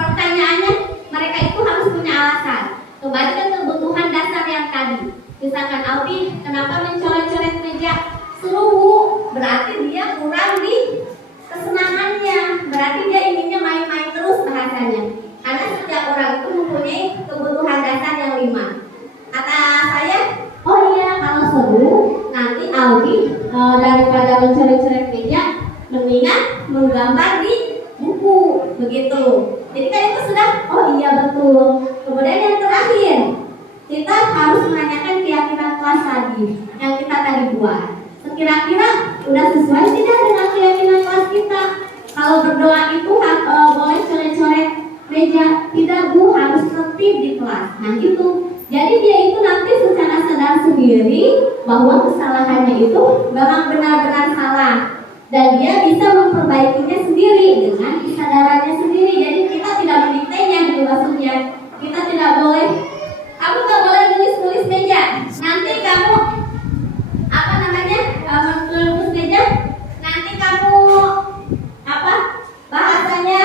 pertanyaannya, mereka itu harus punya alasan. Kembali ke kebutuhan dasar yang tadi. Misalkan Albi kenapa mencoret-coret meja? Seru, berarti dia kurang di kesenangannya, berarti dia inginnya main-main terus bahasanya. Karena setiap orang itu mempunyai kebutuhan dasar yang 5. Kata saya, oh iya kalau seru nanti Albi daripada mencoret-coret meja, mendingan menggambar di buku, begitu. Jadi kan itu sudah, oh iya betul. Kemudian yang terakhir, kita harus menanyakan keyakinan kelas tadi yang kita tadi buat. Kira-kira udah sesuai tidak dengan keyakinan kelas kita? Kalau berdoa itu boleh coret-coret meja, tidak Bu, harus tertib di kelas. Nah gitu. Jadi dia itu nanti secara sadar sendiri bahwa kesalahannya itu memang benar-benar salah, dan dia bisa memperbaikinya sendiri dengan kesadarannya sendiri. Jadi kita tidak mendiktenya gitu maksudnya. Kita tidak boleh, kamu nggak boleh nulis meja. Nanti kamu menulis meja, nanti kamu bahasanya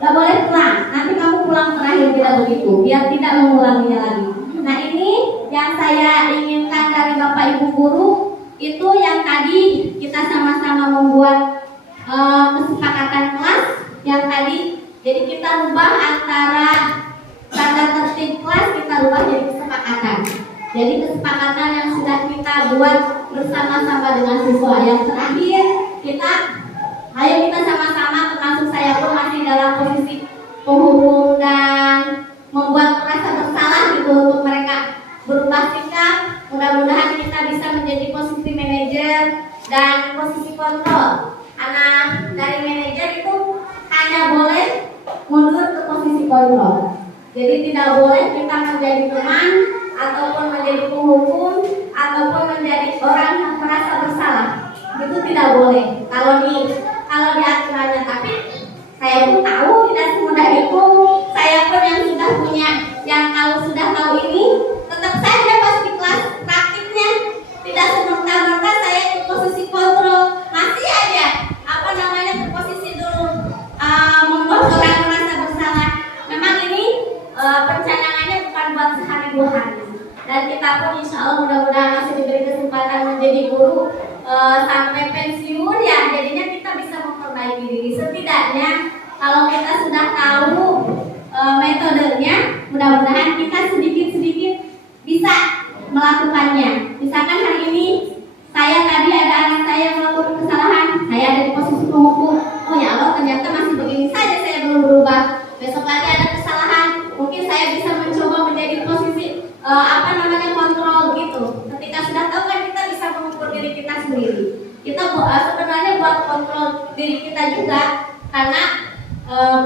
nggak boleh pulang. Nanti kamu pulang terakhir, tidak begitu, biar tidak mengulanginya lagi. Nah ini yang saya inginkan dari Bapak Ibu Guru, itu yang tadi kita sama-sama membuat kesepakatan kelas yang tadi Jadi kita rubah antara tata tertib kelas, kita rubah jadi kesepakatan. Jadi kesepakatan yang sudah kita buat bersama-sama dengan siswa. Yang terakhir ayo kita sama-sama, termasuk saya pun masih dalam posisi penghubung dan membuat rasa bersalah gitu untuk mereka berubah sikap. Mudah-mudahan kita bisa menjadi posisi manajer dan posisi kontrol. Anak dari manajer itu hanya boleh mundur ke posisi kontrol. Jadi tidak boleh kita menjadi teman ataupun menjadi penghukum ataupun menjadi orang yang merasa bersalah. Itu tidak boleh kalau di aturannya. Tapi saya pun tahu tidak semudah itu. Saya pun yang sudah punya, kalau sudah tahu ini, tetap saja pas di kelas praktiknya tidak semerta-merta saya di posisi kontrol, masih aja ke posisi dulu membuat orang merasa bersalah. Memang ini pencanangannya bukan buat sehari dua hari. Dan kita pun insya Allah mudah-mudahan masih diberi kesempatan menjadi guru sampai pensiun ya. Jadinya kita bisa memperbaiki diri. Setidaknya kalau kita sudah tahu metodenya, mudah-mudahan kita sedikit-sedikit bisa melakukannya. Misalkan hari ini saya tadi ada anak saya yang melakukan kesalahan, saya ada di posisi penghukum. Oh ya Allah, ternyata masih begini saja, saya belum berubah. Besok lagi ada kesalahan, mungkin saya bisa mencoba menjadi posisi kontrol gitu. Ketika sudah tahu kan kita bisa mengukur diri kita sendiri. Kita sebenarnya buat kontrol diri kita juga, karena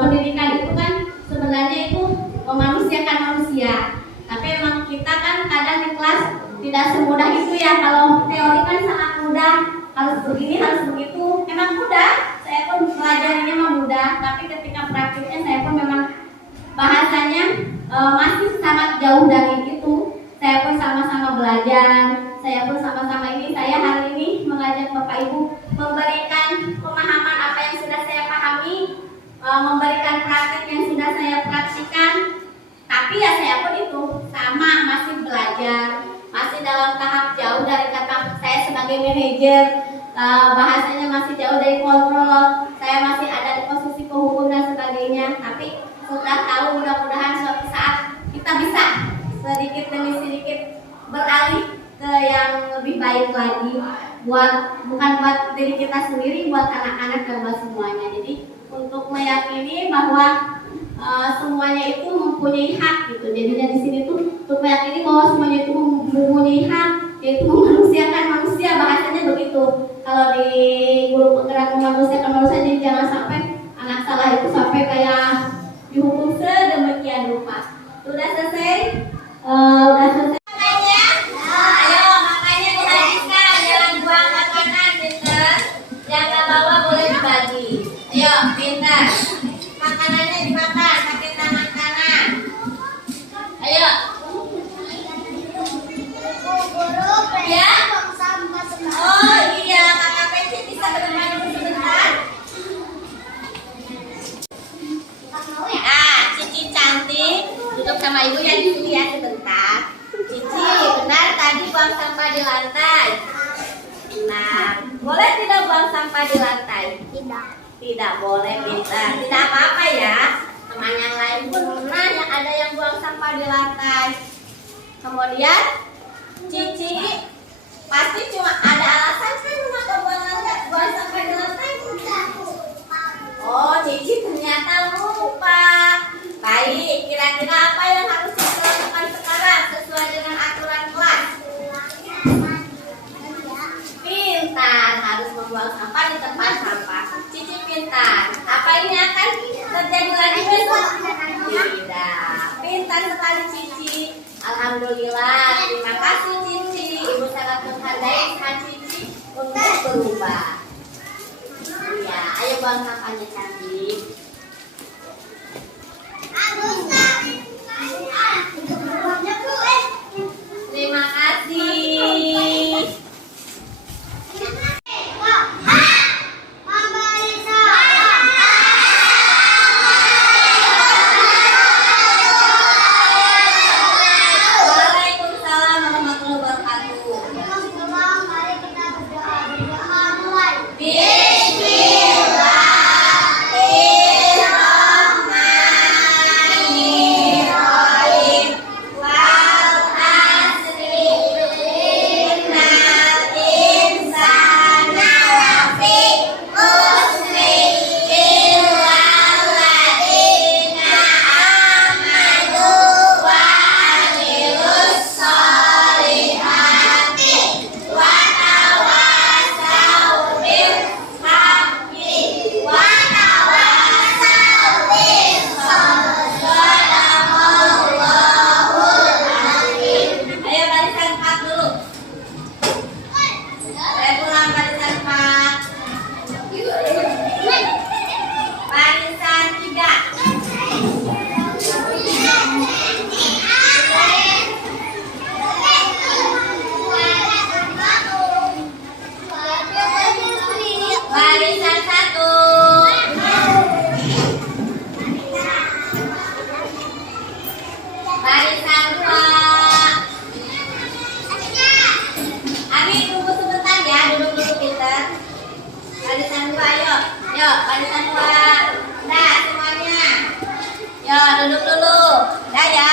pendidikan itu kan sebenarnya itu memanusiakan manusia. Tapi memang kita kan kadang di kelas tidak semudah itu ya. Kalau teori kan sangat mudah, harus begini, harus begitu, memang mudah. Saya pun pelajarinya memang mudah, tapi ketika praktiknya saya pun memang bahasanya masih sangat jauh dari itu. Saya pun sama-sama belajar, saya pun sama-sama ini. Saya hari ini mengajak Bapak Ibu memberikan pemahaman apa yang sudah saya pahami, memberikan praktik yang sudah saya praktikan. Tapi ya saya pun itu sama, masih belajar, masih dalam tahap jauh dari kata saya sebagai manajer, bahasanya masih jauh dari kontrol. Saya masih ada di posisi penghukum dan sebagainya. Tapi sudah tahu, mudah-mudahan suatu saat kita bisa sedikit demi sedikit beralih ke yang lebih baik lagi, bukan buat diri kita sendiri, buat anak-anak dan buat semuanya. Jadi untuk meyakini bahwa semuanya itu mempunyai hak gitu. Jadinya di sini tuh untuk meyakini bahwa semuanya itu mempunyai hak, yaitu memanusiakan manusia, bahasanya begitu. Kalau di guru penggerak memanusiakan manusia, jadi jangan sampai anak salah itu sampai kayak dihukum sedemikian rupa. Sudah selesai? Udah selesai. Ayo makanya dihabiskan, jangan buang makanan, pintar. Yang nggak bawa boleh dibagi. Ayo pintar. Makanannya dimakan pakai tangan kanan. Ayo. Ya. Oh iya, Kakak Peci bisa bermain dulu sebentar. Cici cantik, duduk sama ibu yang di sini ya sebentar. Cici, benar tadi buang sampah di lantai? Nah, boleh tidak buang sampah di lantai? Tidak boleh, pintar. Tidak apa-apa ya. Teman yang lain pun pernah yang ada yang buang sampah di lantai. Kemudian Cici pasti cuma ada alasan kan kenapa buang sampah di lantai? Oh, Cici ternyata lupa. Baik, kira-kira apa yang harus Cici lakukan sekarang sesuai dengan aturan kelas? Pintar, harus membuang sampah di tempat sampah. Cici pintar. Apa ini akan terjadi lagi besok? Tidak. Pintar sekali Cici. Alhamdulillah. Terima kasih Cici. Ibu sangat menghargai usaha Cici untuk berubah. Ya, ayo buang sampahnya cantik. Terima kasih. Waalaikumsalam warahmatullahi wabarakatuh. Bismillahirrahmanirrahim. Ya, duduk dulu. Dah ya.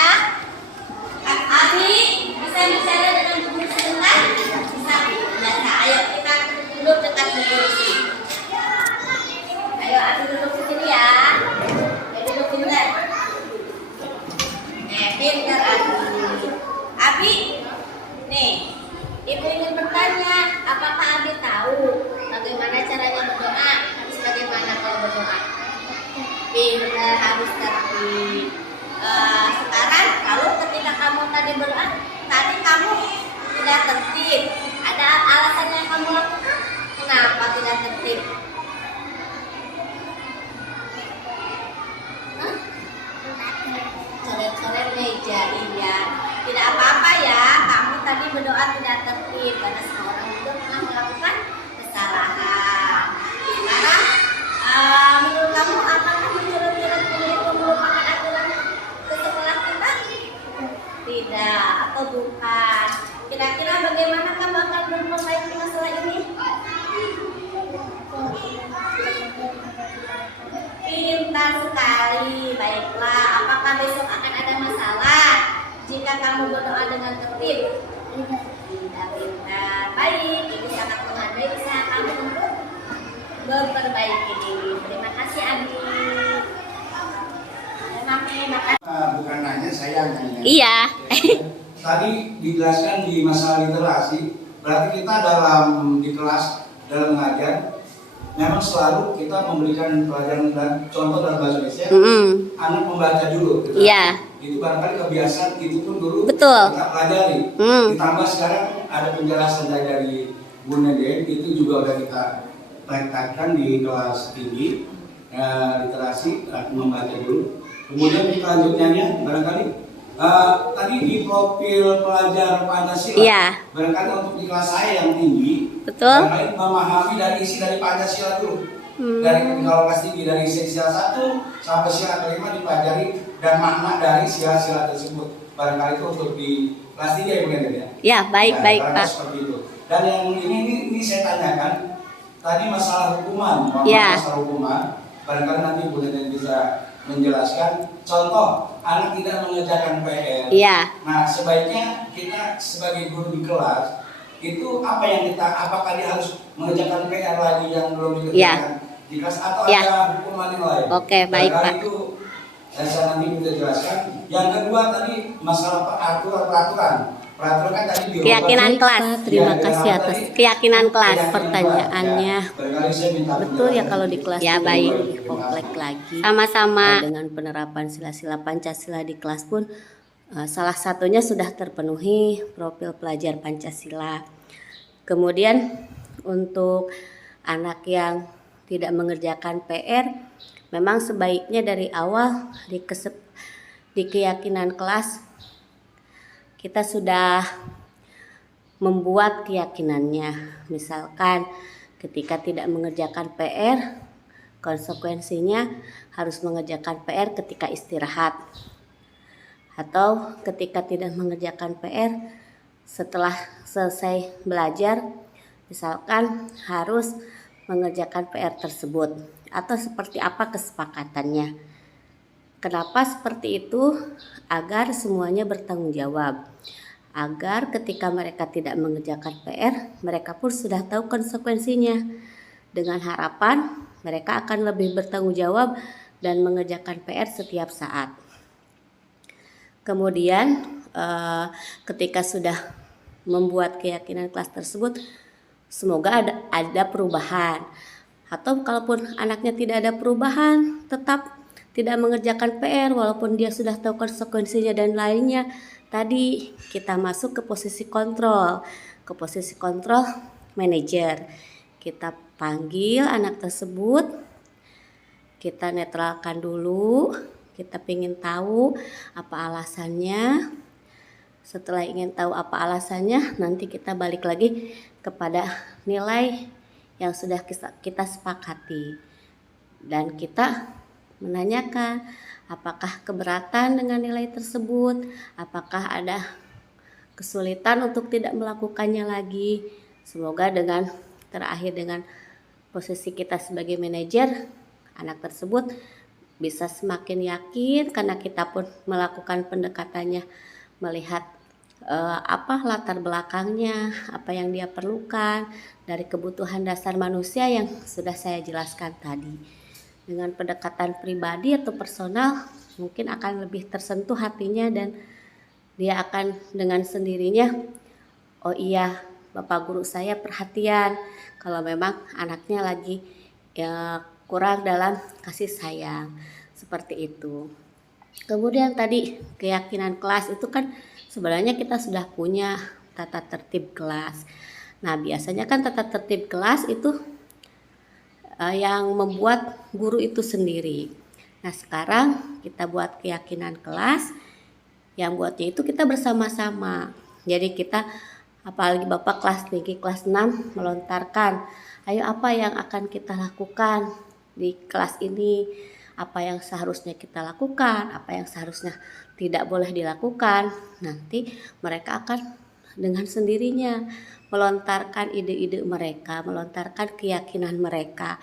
Abi, bisa bicara dengan Ibu sebentar? Bisa. Biasa. Ayo kita duduk dekat Ibu kursi. Ayo Abi duduk di sini ya. Ayo duduk pintar. Pintar Abi. Abi, nih, Ibu ingin bertanya, apakah Abi tahu bagaimana caranya berdoa? Habis bagaimana kalau berdoa? Pintar, habis tertib. Sekarang kalau ketika kamu tadi berdoa, tadi kamu tidak tertib. Ada alasannya yang kamu lakukan? Kenapa tidak tertib? Coret-coret meja, iya. Tidak apa-apa ya, kamu tadi berdoa tidak tertib karena semua orang juga pernah melakukan kesalahan. Sekarang, menurut kamu apakah mencoret-coret meja itu merupakan aturan ke sekolah kita? Tidak, atau bukan? Kira-kira bagaimana kamu akan memperbaiki masalah ini? Pintar sekali, baiklah. Apakah besok akan ada masalah jika kamu berdoa dengan tertib? Tidak, pintar. Baik, ini sangat menghargai usaha kamu untuk memperbaiki diri. Terima kasih, Abi. Terima kasih. Bukan nanya, saya nanya. Iya. Tadi dijelaskan di masalah literasi, berarti kita di kelas dalam mengajar memang selalu kita memberikan pelajaran dan contoh dalam bahasa Indonesia. Anak membaca dulu. Iya. Itu barangkali kebiasaan itu pun dulu Betul. kita pelajari. Ditambah sekarang ada penjelasan dari Bu Neden, itu juga sudah kita praktekkan di kelas tinggi literasi membaca dulu. Kemudian selanjutnya barangkali tadi di profil pelajar Pancasila, Iya. barangkali untuk di kelas saya yang tinggi, Betul. barangkali memahami dari isi dari Pancasila dulu. Dari kalau kelas tinggi dari sila 1 sampai sila kelima dipelajari dan makna dari sila-sila tersebut. Barangkali itu untuk di kelas tinggi ya Bu Neden ya. Ya, baik Barangkali Pak. seperti itu. Dan yang ini saya tanyakan tadi masalah hukuman, Ya. masalah hukuman. Barangkali nanti Bu Neden bisa menjelaskan contoh anak tidak mengerjakan PR. Iya. Nah, sebaiknya kita sebagai guru di kelas itu apakah dia harus mengerjakan PR lagi yang belum dikerjakan di kelas atau Ya. ada hukuman yang lain? Oke, baik, Barangkali Pak. Itu saya nanti bisa jelaskan. Yang kedua tadi masalah peraturan kan tadi dirubah. Keyakinan Baik, kelas. Pak, terima Ya, kasih tadi atas keyakinan kelas. pertanyaannya. Ya, barangkali saya minta Betul ya, kalau di kelas Ya, itu baik. lebih kompleks lagi. Sama-sama. Dengan penerapan sila-sila Pancasila di kelas pun salah satunya sudah terpenuhi profil pelajar Pancasila. Kemudian untuk anak yang tidak mengerjakan PR, memang sebaiknya dari awal di keyakinan kelas kita sudah membuat keyakinannya. Misalkan ketika tidak mengerjakan PR, konsekuensinya harus mengerjakan PR ketika istirahat. Atau ketika tidak mengerjakan PR setelah selesai belajar, misalkan harus mengerjakan PR tersebut. Atau seperti apa kesepakatannya. Kenapa seperti itu? Agar semuanya bertanggung jawab. Agar ketika mereka tidak mengerjakan PR, mereka pun sudah tahu konsekuensinya. Dengan harapan mereka akan lebih bertanggung jawab dan mengerjakan PR setiap saat. Kemudian ketika sudah membuat keyakinan kelas tersebut, semoga ada perubahan. Atau kalaupun anaknya tidak ada perubahan, tetap tidak mengerjakan PR walaupun dia sudah tahu konsekuensinya dan lainnya, tadi kita masuk ke posisi kontrol. Ke posisi kontrol manajer. Kita panggil anak tersebut, kita netralkan dulu, kita ingin tahu apa alasannya. Setelah ingin tahu apa alasannya, nanti kita balik lagi kepada nilai yang sudah kita sepakati. Dan kita menanyakan apakah keberatan dengan nilai tersebut, apakah ada kesulitan untuk tidak melakukannya lagi. Semoga terakhir dengan posisi kita sebagai manajer, anak tersebut bisa semakin yakin karena kita pun melakukan pendekatannya, melihat apa latar belakangnya, apa yang dia perlukan dari kebutuhan dasar manusia yang sudah saya jelaskan tadi. Dengan pendekatan pribadi atau personal mungkin akan lebih tersentuh hatinya dan dia akan dengan sendirinya, oh iya, Bapak guru saya perhatian kalau memang anaknya lagi ya kurang dalam kasih sayang, seperti itu. Kemudian tadi keyakinan kelas itu kan sebenarnya kita sudah punya tata tertib kelas. Nah, biasanya kan tata tertib kelas itu yang membuat guru itu sendiri. Nah, sekarang kita buat keyakinan kelas, yang buatnya itu kita bersama-sama. Jadi kita, apalagi Bapak kelas tinggi kelas 6 melontarkan, ayo apa yang akan kita lakukan di kelas ini, apa yang seharusnya kita lakukan, apa yang seharusnya tidak boleh dilakukan. Nanti mereka akan dengan sendirinya melontarkan ide-ide mereka, melontarkan keyakinan mereka,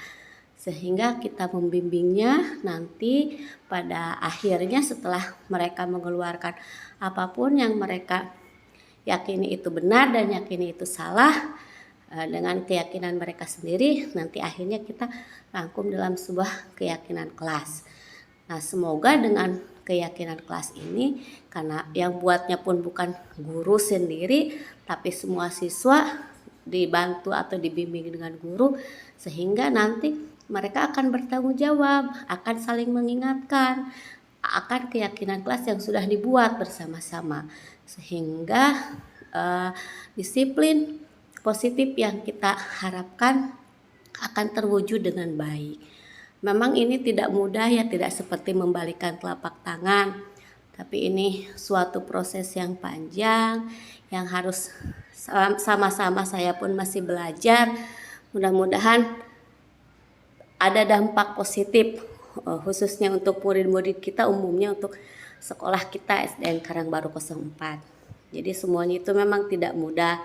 sehingga kita membimbingnya. Nanti pada akhirnya setelah mereka mengeluarkan apapun yang mereka yakini itu benar dan yakini itu salah, dengan keyakinan mereka sendiri, nanti akhirnya kita rangkum dalam sebuah keyakinan kelas. Nah, semoga dengan keyakinan kelas ini, karena yang buatnya pun bukan guru sendiri, tapi semua siswa dibantu atau dibimbing dengan guru, sehingga nanti mereka akan bertanggung jawab, akan saling mengingatkan akan keyakinan kelas yang sudah dibuat bersama-sama, sehingga disiplin positif yang kita harapkan akan terwujud dengan baik. Memang ini tidak mudah ya, tidak seperti membalikan telapak tangan, tapi ini suatu proses yang panjang yang harus sama-sama, saya pun masih belajar. Mudah-mudahan ada dampak positif, khususnya untuk murid-murid kita, umumnya untuk sekolah kita SDN Karangbaru 04. Jadi semuanya itu memang tidak mudah,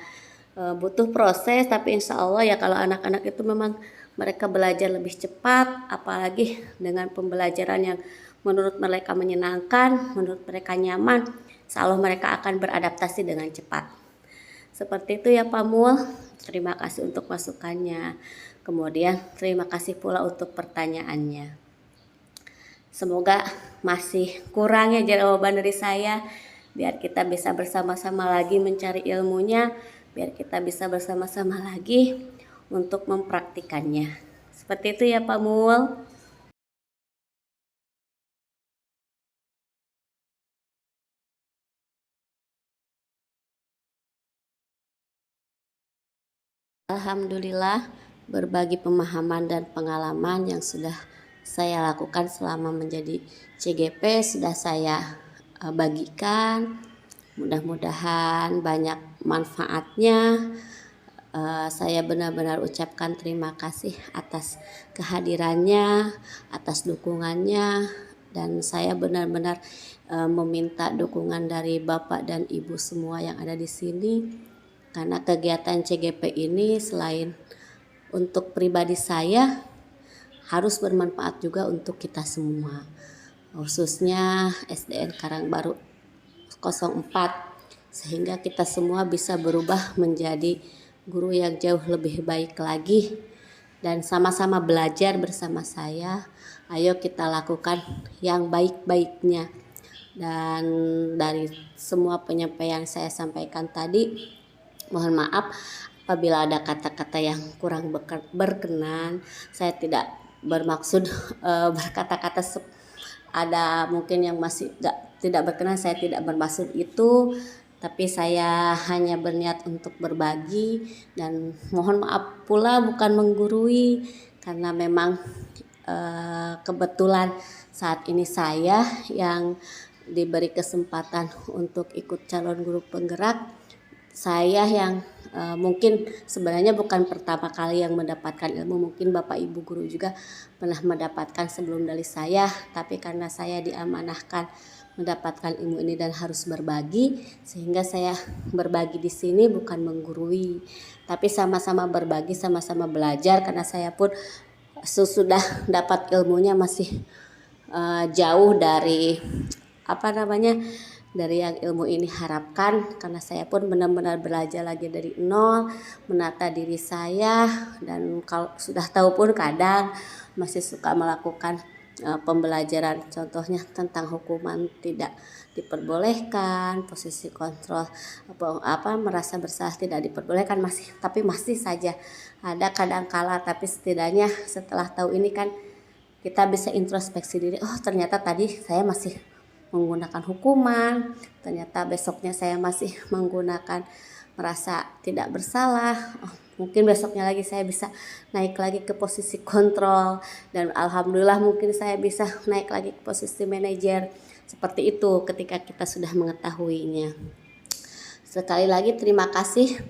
butuh proses, tapi insya Allah ya kalau anak-anak itu memang mereka belajar lebih cepat, apalagi dengan pembelajaran yang menurut mereka menyenangkan, menurut mereka nyaman, insya Allah mereka akan beradaptasi dengan cepat. Seperti itu ya Pak Mul, terima kasih untuk masukannya. Kemudian terima kasih pula untuk pertanyaannya. Semoga masih kurang ya jawaban dari saya, biar kita bisa bersama-sama lagi mencari ilmunya, biar kita bisa bersama-sama lagi untuk mempraktikannya. Seperti itu ya Pak Mul. Alhamdulillah, berbagi pemahaman dan pengalaman yang sudah saya lakukan selama menjadi CGP sudah saya bagikan. Mudah-mudahan banyak manfaatnya. Saya benar-benar ucapkan terima kasih atas kehadirannya, atas dukungannya, dan saya benar-benar meminta dukungan dari Bapak dan Ibu semua yang ada di sini, karena kegiatan CGP ini selain untuk pribadi saya harus bermanfaat juga untuk kita semua, khususnya SDN Karangbaru 04, sehingga kita semua bisa berubah menjadi guru yang jauh lebih baik lagi, dan sama-sama belajar bersama saya. Ayo kita lakukan yang baik-baiknya. Dan dari semua penyampaian saya sampaikan tadi, mohon maaf apabila ada kata-kata yang kurang berkenan. Saya tidak bermaksud berkata-kata ada mungkin yang masih tidak berkenan, saya tidak bermaksud itu, tapi saya hanya berniat untuk berbagi. Dan mohon maaf pula bukan menggurui, karena memang kebetulan saat ini saya yang diberi kesempatan untuk ikut calon guru penggerak. Saya yang mungkin sebenarnya bukan pertama kali yang mendapatkan ilmu, mungkin Bapak Ibu guru juga pernah mendapatkan sebelum dari saya, tapi karena saya diamanahkan mendapatkan ilmu ini dan harus berbagi, sehingga saya berbagi di sini bukan menggurui, tapi sama-sama berbagi, sama-sama belajar, karena saya pun sesudah dapat ilmunya masih jauh dari dari yang ilmu ini harapkan, karena saya pun benar-benar belajar lagi dari nol, menata diri saya, dan kalau sudah tahu pun kadang masih suka melakukan pembelajaran, contohnya tentang hukuman tidak diperbolehkan, posisi kontrol merasa bersalah tidak diperbolehkan, tapi masih saja ada kadang-kala. Tapi setidaknya setelah tahu ini kan kita bisa introspeksi diri, oh ternyata tadi saya masih menggunakan hukuman, ternyata besoknya saya masih menggunakan merasa tidak bersalah, mungkin besoknya lagi saya bisa naik lagi ke posisi kontrol, dan alhamdulillah mungkin saya bisa naik lagi ke posisi manajer. Seperti itu ketika kita sudah mengetahuinya. Sekali lagi terima kasih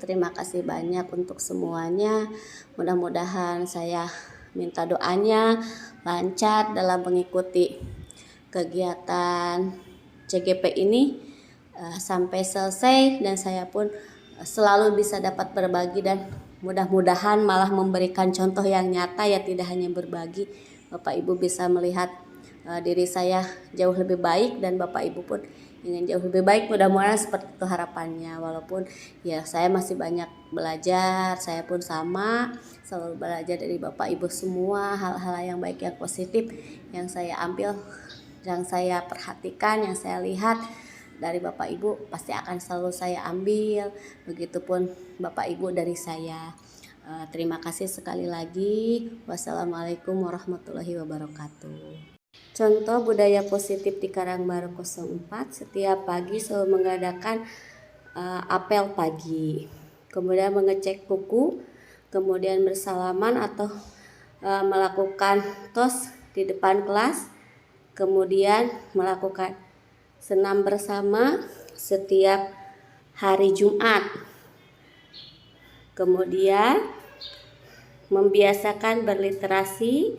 banyak untuk semuanya. Mudah-mudahan saya minta doanya lancar dalam mengikuti kegiatan CGP ini sampai selesai, dan saya pun selalu bisa dapat berbagi, dan mudah-mudahan malah memberikan contoh yang nyata, ya tidak hanya berbagi. Bapak Ibu bisa melihat diri saya jauh lebih baik, dan Bapak Ibu pun ingin jauh lebih baik. Mudah-mudahan seperti itu harapannya. Walaupun ya saya masih banyak belajar, saya pun sama selalu belajar dari Bapak Ibu semua, hal-hal yang baik, yang positif yang saya ambil, yang saya perhatikan, yang saya lihat dari Bapak Ibu pasti akan selalu saya ambil. Begitupun Bapak Ibu dari saya. Terima kasih sekali lagi. Wassalamualaikum warahmatullahi wabarakatuh. Contoh budaya positif di Karangbaru 04, setiap pagi selalu mengadakan apel pagi, kemudian mengecek buku, kemudian bersalaman atau melakukan tos di depan kelas, kemudian melakukan senam bersama setiap hari Jumat, kemudian membiasakan berliterasi,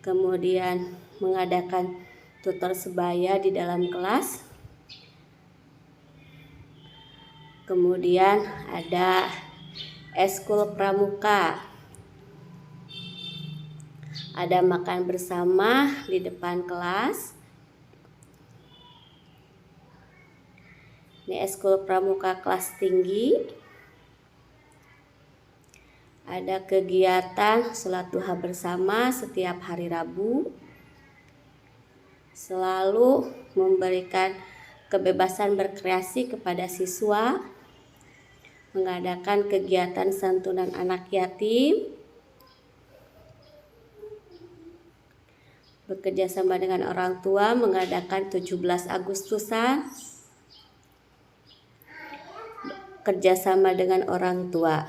kemudian mengadakan tutor sebaya di dalam kelas, kemudian ada eskul pramuka, ada makan bersama di depan kelas. Ini eskul pramuka kelas tinggi. Ada kegiatan sholat duha bersama setiap hari Rabu. Selalu memberikan kebebasan berkreasi kepada siswa. Mengadakan kegiatan santunan anak yatim. Bekerja sama dengan orang tua mengadakan 17 Agustusan. Kerjasama dengan orang tua.